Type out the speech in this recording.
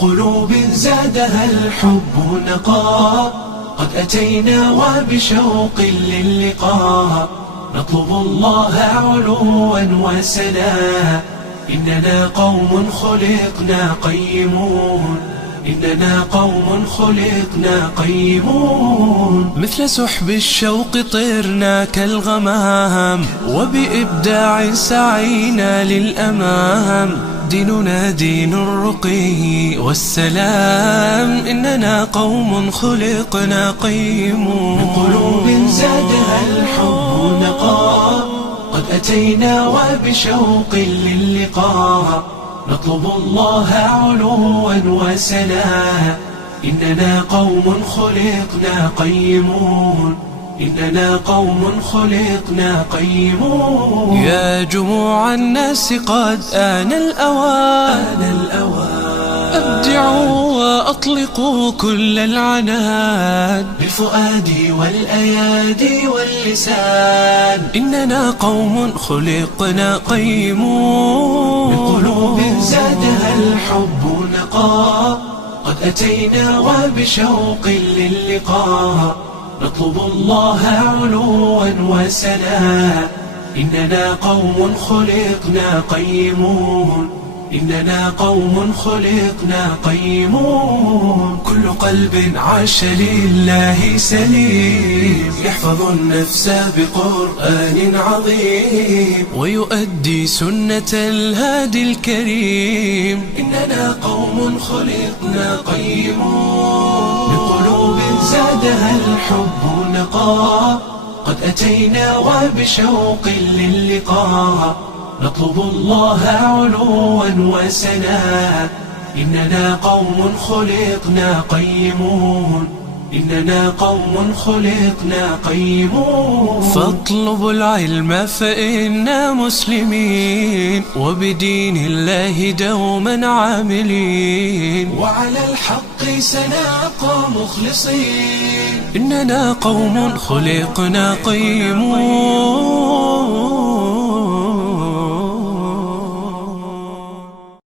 قلوب زادها الحب نقاء، قد أتينا وبشوق للقاء، نطلب الله علوا وسنا. إننا قوم خلقنا قيمون، إننا قوم خلقنا قيمون. مثل سحب الشوق طرنا كالغمام، وبإبداع سعينا للأمام. ديننا دين الرقي والسلام، إننا قوم خلقنا قيمون. من قلوب زادها الحب نقاء، قد أتينا وبشوق للقاء، نطلب الله علوا وسنا. إننا قوم خلقنا قيمون، إننا قوم خلقنا قيمون. يا جموع الناس قد آن الأوان، أبدعوا وأطلقوا كل العنان، بالفؤاد والأيادي واللسان. إننا قوم خلقنا قيمون. من قلوب زادها الحب نقاء، قد أتينا وبشوق للقاء، نطلب الله علوا وسنا. إننا قوم خلقنا قيمون، إننا قوم خلقنا قيمون. كل قلب عاش لله سليم، يحفظ النفس بقرآن عظيم، ويؤدي سنة الهادي الكريم. إننا قوم خلقنا قيمون. بقلوب زادها الحب نقاء، قد أتينا وبشوق للقاء، نطلب الله علوا وسنا. إننا قوم خلقنا قيمون، إننا قوم خلقنا قيمون. فاطلبوا العلم فإنا مسلمين، وبدين الله دوما عاملين، وعلى الحق سنبقى مخلصين. إننا قوم خلقنا قيمون.